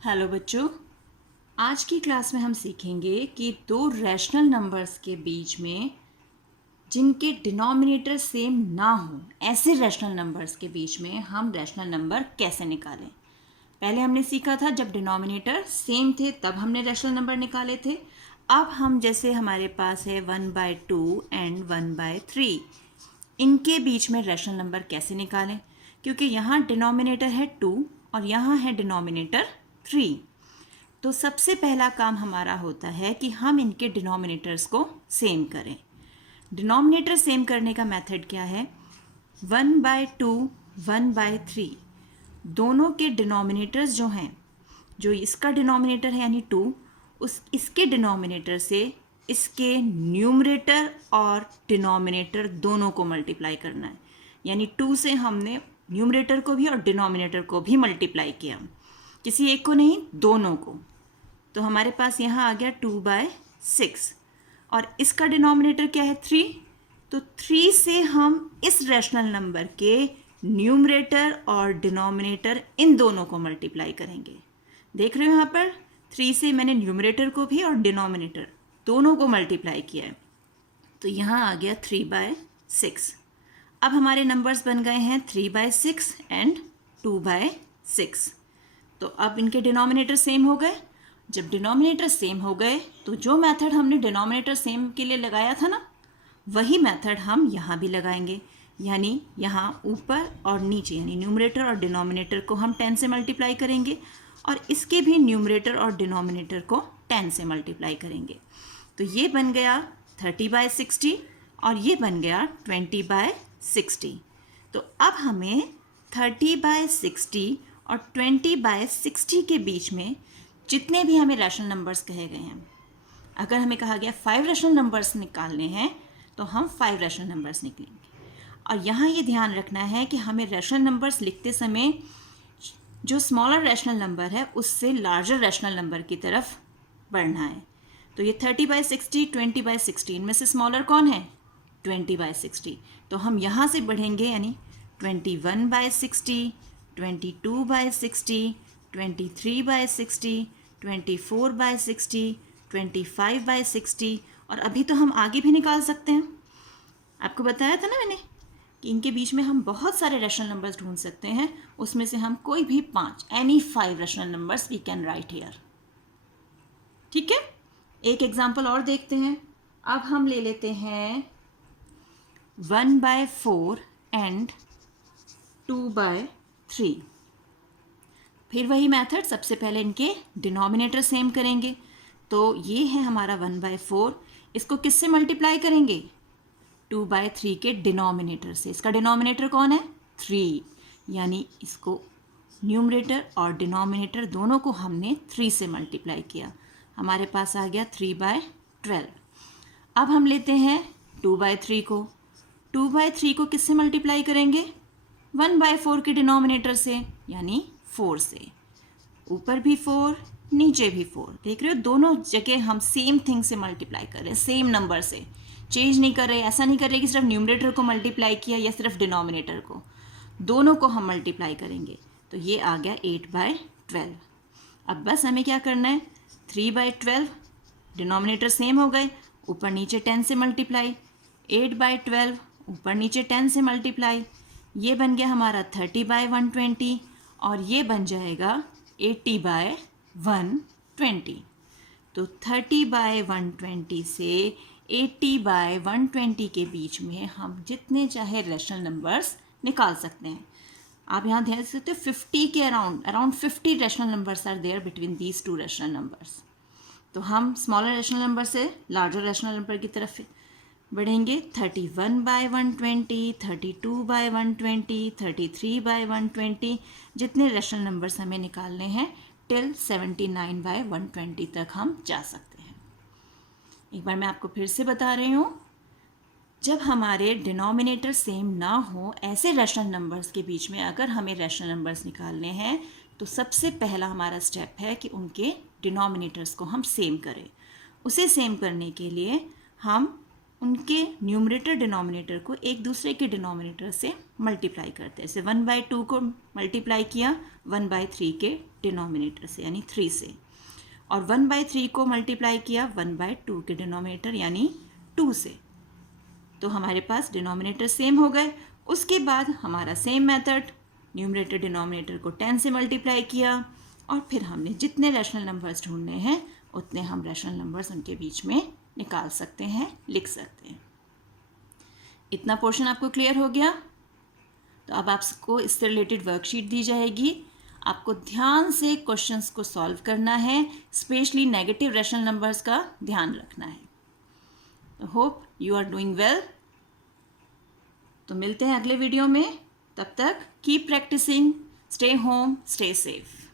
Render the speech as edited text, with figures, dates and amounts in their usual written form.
Hello बच्चों, आज की क्लास में हम सीखेंगे कि दो रैशनल नंबर्स के बीच में जिनके डिनोमिनेटर सेम ना हो, ऐसे रैशनल नंबर्स के बीच में हम रैशनल नंबर कैसे निकालें। पहले हमने सीखा था जब डिनोमिनेटर सेम थे तब हमने रैशनल नंबर निकाले थे। अब हम जैसे हमारे पास है 1/2 एंड 1/3, इनके बीच में रैशनल नंबर कैसे निकालें, क्योंकि यहाँ डिनोमिनेटर है 2 और यहाँ है डिनोमिनेटर 3। तो सबसे पहला काम हमारा होता है कि हम इनके डिनोमिनेटर्स को सेम करें। डिनोमिनेटर सेम करने का मेथड क्या है? 1/2 1/3 दोनों के डिनोमिनेटर्स जो हैं, जो इसका डिनोमिनेटर है यानी 2, इसके डिनोमिनेटर से इसके न्यूमरेटर और डिनोमिनेटर दोनों को मल्टीप्लाई करना है। यानी 2 से हमने न्यूमरेटर को भी और डिनोमिनेटर को भी मल्टीप्लाई किया, किसी एक को नहीं, दोनों को। तो हमारे पास यहाँ आ गया 2/6 और इसका डिनोमिनेटर क्या है 3। तो 3 से हम इस रैशनल नंबर के न्यूमरेटर और डिनोमिनेटर इन दोनों को मल्टीप्लाई करेंगे। देख रहे हो यहाँ पर 3 से मैंने न्यूमरेटर को भी और डिनोमिनेटर दोनों को मल्टीप्लाई किया है। तो यहाँ आ गया 3/6। अब हमारे नंबर्स बन गए हैं 3/6 एंड 2/6। तो अब इनके डिनोमिनेटर सेम हो गए। जब डिनोमिनेटर सेम हो गए तो जो मेथड हमने डिनोमिनेटर सेम के लिए लगाया था ना, वही मेथड हम यहाँ भी लगाएंगे। यानी यहाँ ऊपर और नीचे यानी न्यूमरेटर और डिनोमिनेटर को हम 10 से मल्टीप्लाई करेंगे और इसके भी न्यूमरेटर और डिनोमिनेटर को 10 से मल्टीप्लाई करेंगे। तो ये बन गया 30/60 और ये बन गया 20/60। तो अब हमें 30/60 और 20/60 के बीच में जितने भी हमें रैशनल नंबर्स कहे गए हैं, अगर हमें कहा गया 5 रैशनल नंबर्स निकालने हैं तो हम 5 रैशनल नंबर्स निकलेंगे। और यहाँ ये ध्यान रखना है कि हमें रैशनल नंबर्स लिखते समय जो स्मॉलर रैशनल नंबर है उससे लार्जर रैशनल नंबर की तरफ बढ़ना है। तो ये 30/60 20/60 में से स्मॉलर कौन है? 20/60। तो हम यहाँ से बढ़ेंगे यानी 21/60 22/60 23/60 24/60 25/60 और अभी तो हम आगे भी निकाल सकते हैं। आपको बताया था ना मैंने कि इनके बीच में हम बहुत सारे रैशनल नंबर्स ढूंढ सकते हैं, उसमें से हम कोई भी 5 any 5 rational numbers we can write here. ठीक है, एक एग्जांपल और देखते हैं। अब हम ले लेते हैं 1/4 एंड 2/3। फिर वही मेथड, सबसे पहले इनके डिनोमिनेटर सेम करेंगे। तो ये है हमारा 1/4, इसको किससे मल्टीप्लाई करेंगे? 2/3 के डिनोमिनेटर से। इसका डिनोमिनेटर कौन है? 3, यानी इसको न्यूमरेटर और डिनोमिनेटर दोनों को हमने 3 से मल्टीप्लाई किया। हमारे पास आ गया 3/12। अब हम लेते हैं 2/3 को। 2/3 को किससे मल्टीप्लाई करेंगे? 1/4 के डिनोमिनेटर से, यानी 4 से। ऊपर भी 4 नीचे भी 4। देख रहे हो, दोनों जगह हम सेम थिंग से मल्टीप्लाई कर रहे हैं, सेम नंबर से चेंज नहीं कर रहे। ऐसा नहीं कर रहे कि सिर्फ न्यूमरेटर को मल्टीप्लाई किया या सिर्फ डिनोमिनेटर को, दोनों को हम मल्टीप्लाई करेंगे। तो ये आ गया 8/12। अब बस हमें क्या करना है, 3/12 डिनोमिनेटर सेम हो गए, ऊपर नीचे 10 से मल्टीप्लाई, 8/12 ऊपर नीचे 10 से मल्टीप्लाई, ये बन गया हमारा 30/120 और ये बन जाएगा 80/120। तो 30/120 से 80/120 के बीच में हम जितने चाहे रैशनल नंबर्स निकाल सकते हैं। आप यहाँ ध्यान से सकते हो 50 के around 50 rational numbers are there between these two rational numbers. तो हम स्मॉलर रैशनल नंबर से लार्जर रैशनल नंबर की तरफ बढ़ेंगे। 31/120 32/120 33/120 जितने रैशनल नंबर्स हमें निकालने हैं टिल 79/120 तक हम जा सकते हैं। एक बार मैं आपको फिर से बता रही हूँ, जब हमारे डिनोमिनेटर सेम ना हो, ऐसे रैशनल नंबर्स के बीच में अगर हमें रैशनल नंबर्स निकालने हैं तो सबसे पहला हमारा स्टेप है कि उनके डिनोमिनेटर्स को हम सेम करें। उसे सेम करने के लिए हम उनके न्यूमरेटर डिनोमिनेटर को एक दूसरे के डिनोमिनेटर से मल्टीप्लाई करते हैं। जैसे 1/2 को मल्टीप्लाई किया 1/3 के डिनोमिनेटर से यानी 3 से, और 1/3 को मल्टीप्लाई किया 1/2 के डिनोमिनेटर यानी 2 से, तो हमारे पास डिनोमिनेटर सेम हो गए। उसके बाद हमारा सेम मेथड, न्यूमरेटर डिनोमिनेटर को 10 से मल्टीप्लाई किया, और फिर हमने जितने रैशनल नंबर्स ढूंढने हैं उतने हम रैशनल नंबर्स उनके बीच में निकाल सकते हैं, लिख सकते हैं। इतना पोर्शन आपको क्लियर हो गया? तो अब आपको इससे रिलेटेड वर्कशीट दी जाएगी, आपको ध्यान से क्वेश्चंस को सॉल्व करना है, स्पेशली नेगेटिव रैशनल नंबर्स का ध्यान रखना है। तो hope you are doing well. तो मिलते हैं अगले वीडियो में, तब तक keep practising, stay home, stay safe.